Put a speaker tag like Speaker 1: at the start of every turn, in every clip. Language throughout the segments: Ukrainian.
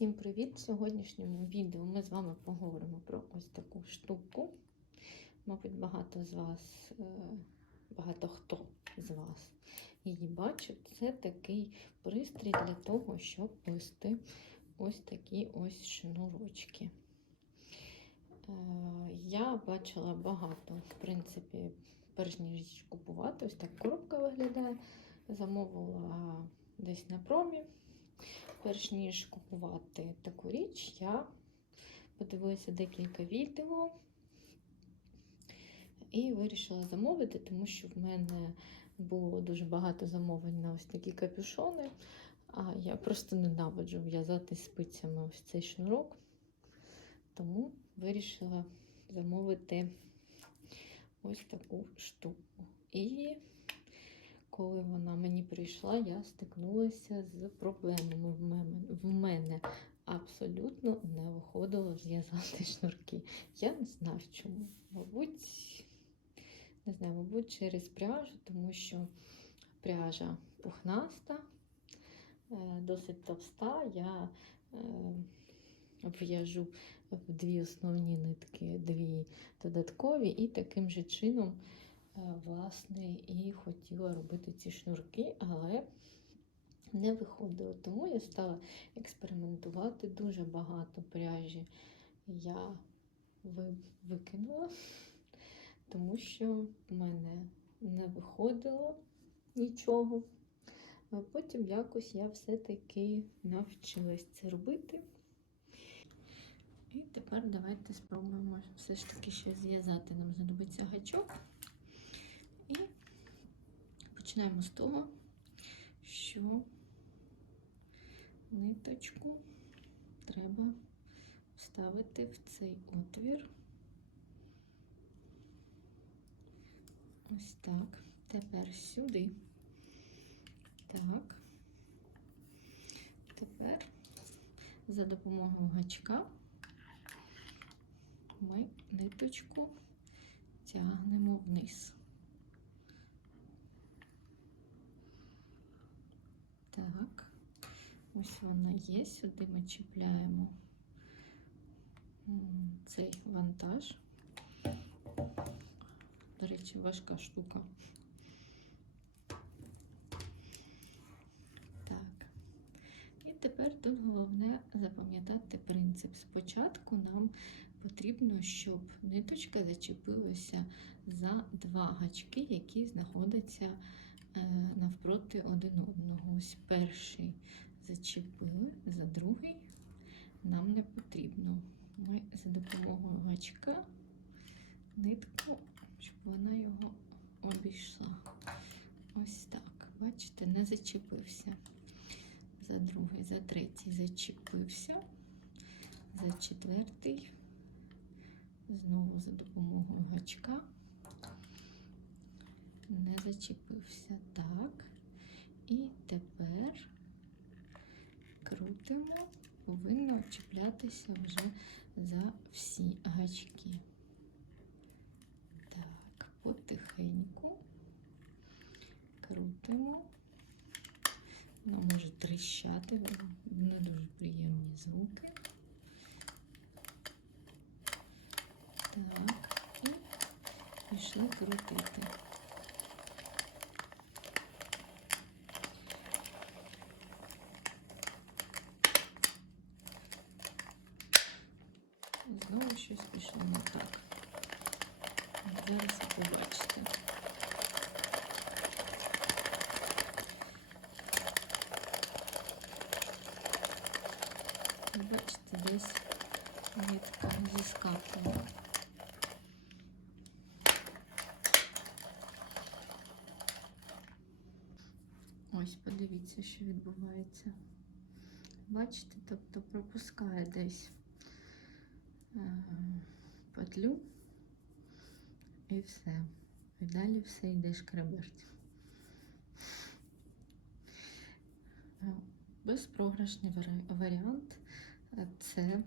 Speaker 1: Всім привіт! В сьогоднішньому відео ми з вами поговоримо про ось таку штуку. Мабуть, багато з вас, е, багато хто з вас її бачить. Це такий пристрій для того, щоб плести ось такі ось шнурочки. Е, Я бачила багато, в принципі, перш ніж купувати, ось так коробка виглядає. Замовила десь на промі. Перш ніж купувати таку річ, я подивилася декілька відео і вирішила замовити, тому що в мене було дуже багато замовлень на ось такі капюшони. А я просто ненавиджу в'язати спицями ось цей шнурок. Тому вирішила замовити ось таку штуку. І коли вона мені прийшла, я стикнулася з проблемами в мене. Абсолютно не виходило зв'язати шнурки. Я не знаю чому. Мабуть, не знаю, мабуть, через пряжу, тому що пряжа пухнаста, е, досить товста. Я е, в'яжу в дві основні нитки, дві додаткові, і таким же чином. Власне, і хотіла робити ці шнурки, але не виходило. Тому я стала експериментувати. Дуже багато пряжі я викинула, тому що в мене не виходило нічого. Потім якось я все-таки навчилась це робити. І тепер давайте спробуємо все ж таки ще зв'язати. Нам знадобиться гачок. І починаємо з того, що ниточку треба вставити в цей отвір. Ось так. Тепер сюди. Так. Тепер за допомогою гачка ми ниточку тягнемо вниз. Так, ось вона є. Сюди ми чіпляємо цей вантаж. До речі, важка штука. Так. І тепер тут головне запам'ятати принцип. Спочатку нам потрібно, щоб ниточка зачепилася за два гачки, які знаходяться навпроти один одного. Ось перший зачепили, за другий нам не потрібно. Ми за допомогою гачка нитку, щоб вона його обійшла. Ось так. Бачите, не зачепився. За другий, за третій зачепився, за четвертий, знову за допомогою гачка не зачепився. Так. І тепер крутимо, повинно чіплятися вже за всі гачки. Так, потихеньку крутимо. Воно може тріщати, не дуже приємні звуки. Так, і пішли крутити. Знову щось пішло не так. Зараз побачите. Бачите, десь нитка зіскакувала. Ось, подивіться, що відбувається. Бачите, тобто пропускає десь петлю і все. І далі все йде шкреберть. Безпрограшний варіант це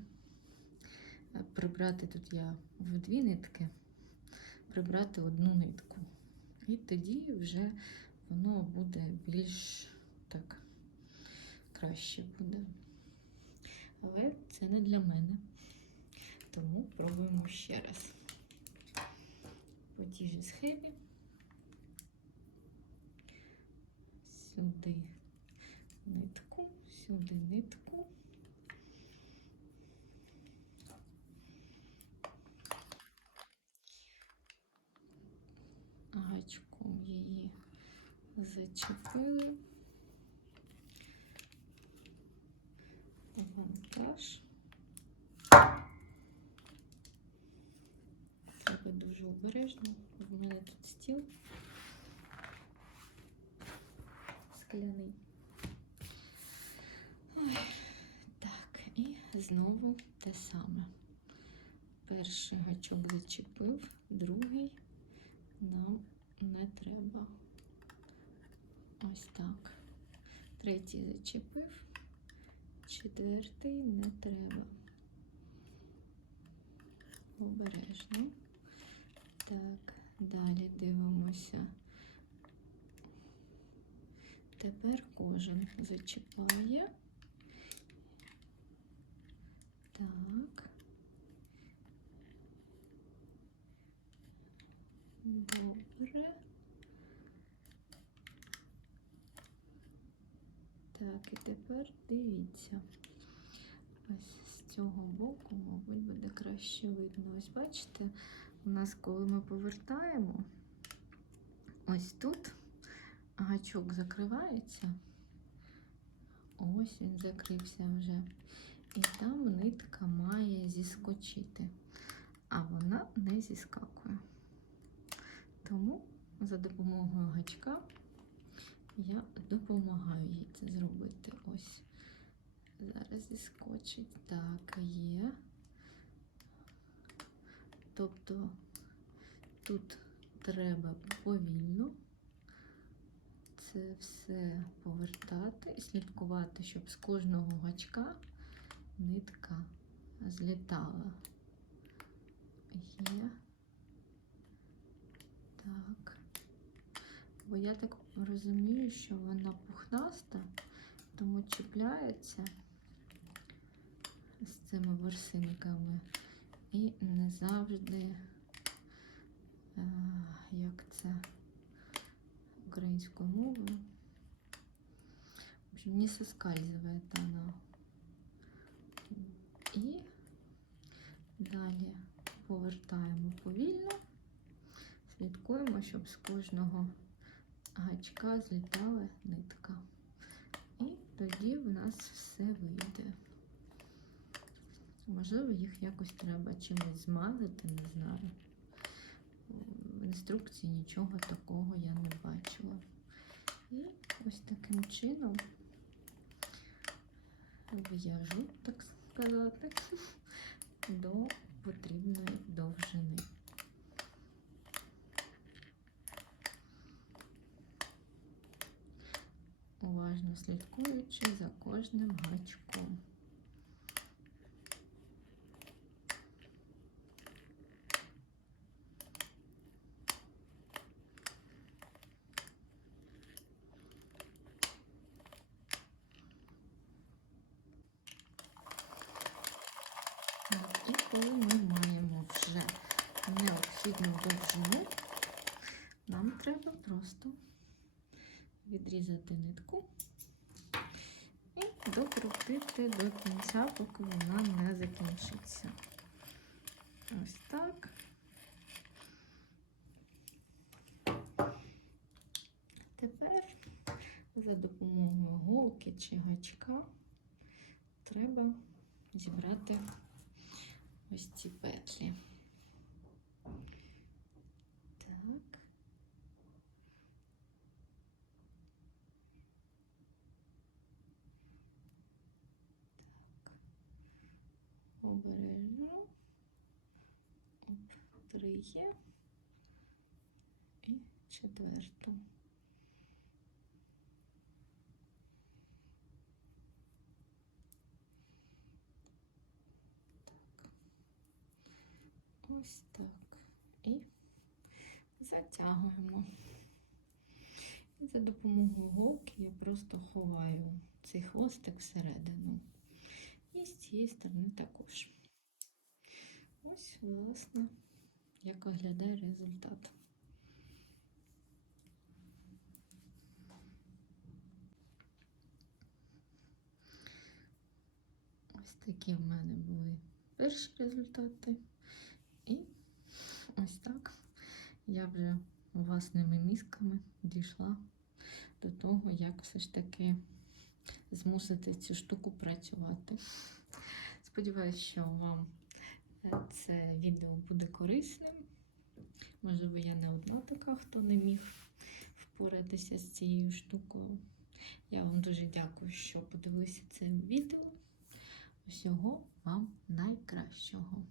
Speaker 1: прибрати тут я в дві нитки, прибрати одну нитку. І тоді вже воно буде більш так краще буде. Але це не для мене. Тому пробуємо ще раз. По тій же схемі. Сюди нитку, сюди нитку. Гачком її зачепили. Вантаж. Треба дуже обережно. В мене тут стіл скляний. Ой, так, і знову те саме. Перший гачок зачепив, другий нам не треба. Ось так. Третій зачепив, четвертий не треба. Обережно. Так, далі дивимося. Тепер кожен зачіпає. Так. Добре. Так, і тепер дивіться. Ось з цього боку, мабуть, буде краще видно. Ось бачите, у нас, коли ми повертаємо, ось тут гачок закривається. Ось він закрився вже. І там нитка має зіскочити, а вона не зіскакує. Тому за допомогою гачка я допомагаю їй це зробити. Ось зараз зіскочить. Так, є. Тобто тут треба повільно це все повертати і слідкувати, щоб з кожного гачка нитка злітала. Є. Так. Бо я так розумію, що вона пухнаста, тому чіпляється з цими ворсинками і не завжди, е, як це українською мовою, в общем, не соскальзывает она. І далі повертаємо повільно, слідкуємо, щоб з кожного гачка злітала нитка. І тоді в нас все вийде. Можливо, їх якось треба чимось змазати, не знаю. В інструкції нічого такого я не бачила. І ось таким чином в'яжу, так сказати, до потрібної довжини. Уважно слідкуючи за кожним гачком. Так, І коли ми маємо вже необхідну довжину, нам треба просто відрізати нитку і докрутити до кінця, поки вона не закінчиться. Ось так. Тепер за допомогою голки чи гачка треба зібрати ось ці петлі. Так. Так. Обережно. Три. І четверту. Ось так. І затягуємо. За допомогою голки я просто ховаю цей хвостик всередину. І з цієї сторони також. Ось, власне, як виглядає результат. Ось такі в мене були перші результати. І ось так я вже власними мізками дійшла до того, як все ж таки змусити цю штуку працювати. Сподіваюсь, що вам е, це відео буде корисним. Можливо, я не одна така, хто не міг впоратися з цією штукою. Я вам дуже дякую, що подивилися це відео. Всього вам найкращого.